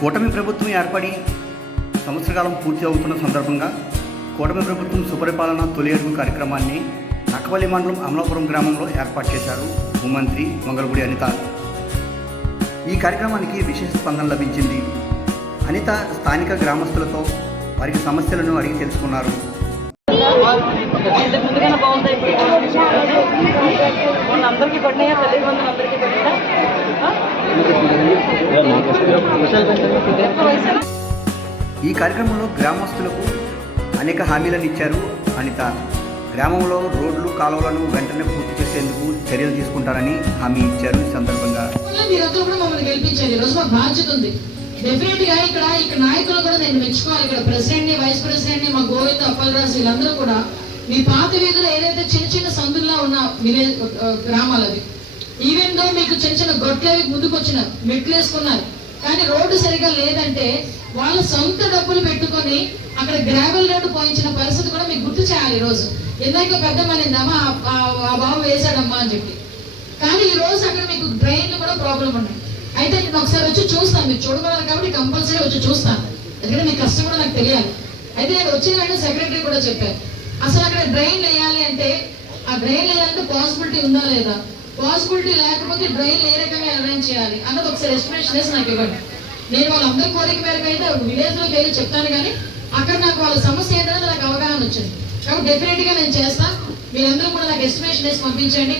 కూటమి ప్రభుత్వం ఏర్పడి సంవత్సరకాలం పూర్తి అవుతున్న సందర్భంగా కూటమి ప్రభుత్వం సుపరిపాలన తొలి అడుగు కార్యక్రమాన్ని నక్కవల్లి మండలం అమలాపురం గ్రామంలో ఏర్పాటు చేశారు హోంమంత్రి మంగళగుడి అనిత. ఈ కార్యక్రమానికి విశేష స్పందన లభించింది. అనిత స్థానిక గ్రామస్తులతో వారికి సమస్యలను అడిగి తెలుసుకున్నారు. అందరికీ పడినాయా తల్లి అందరికీ పడినాయా ఈ కార్యక్రమంలో గ్రామస్తులకు అనేక హామీలను ఇచ్చారు అనిత. గ్రామంలో రోడ్లు కాలువలను వెంటనే పూర్తి చేసేందుకు చర్యలు తీసుకుంటారని హామీ ఇచ్చారు ఈ సందర్భంగా. మీరందరూ కూడా మమ్మల్ని గెలిపించారు. ఈ రోజు బాధ్యత ఉంది. డెఫినెట్గా ఇక్కడ ఇక్కడ నాయకులు కూడా నేను మెచ్చుకోవాలి. ఇక్కడ ప్రెసిడెంట్ని వైస్ ప్రెసిడెంట్ని మా గోవింద్ అప్పలరాజు వీళ్ళందరూ కూడా. మీ పాత వీధులు ఏదైతే చిన్న చిన్న సందుల్లో ఉన్న విలేజ్ గ్రామాలు అవి ఈవెన్ దో మీకు చిన్న చిన్న గొడ్లవి ముందుకు వచ్చినారు మెట్లు వేసుకున్నారు కానీ రోడ్డు సరిగా లేదంటే వాళ్ళ సొంత డబ్బులు పెట్టుకొని అక్కడ గ్రావెల్ రోడ్డు పోయించిన పరిస్థితి కూడా మీకు గుర్తు చేయాలి ఈ రోజు ఇందాక పెద్ద మనిందమ్మా ఆ బాబు వేశాడమ్మా అని చెప్పి. కానీ ఈ రోజు అక్కడ మీకు డ్రైన్లు కూడా ప్రాబ్లం ఉన్నాయి. అయితే నేను ఒకసారి వచ్చి చూస్తాను మీరు చూడగలరు కాబట్టి కంపల్సరీ వచ్చి చూస్తాను. ఎందుకంటే మీ కష్టం కూడా నాకు తెలియాలి. అయితే నేను వచ్చిన వెంటనే సెక్రటరీ కూడా చెప్పారు అసలు అక్కడ డ్రైన్ వేయాలి అంటే ఆ డ్రైన్ వేయాలంటే పాసిబిలిటీ ఉందా లేదా? పాసిబిలిటీ లేకపోతే డ్రైన్ ఏ రకంగా అరేంజ్ చేయాలి అన్నది ఒకసారి ఎస్టిమేషన్ వేసి నాకు ఇవ్వండి. నేను వాళ్ళందరి కోరిక మేరకు అయితే విలేజ్లోకి వెళ్ళి చెప్తాను కానీ అక్కడ నాకు వాళ్ళ సమస్య ఏంటనేది నాకు అవగాహన వచ్చింది. కాబట్టి డెఫినెట్గా నేను చేస్తాను మీరందరూ కూడా నాకు ఎస్టిమేషన్ వేసి పంపించండి.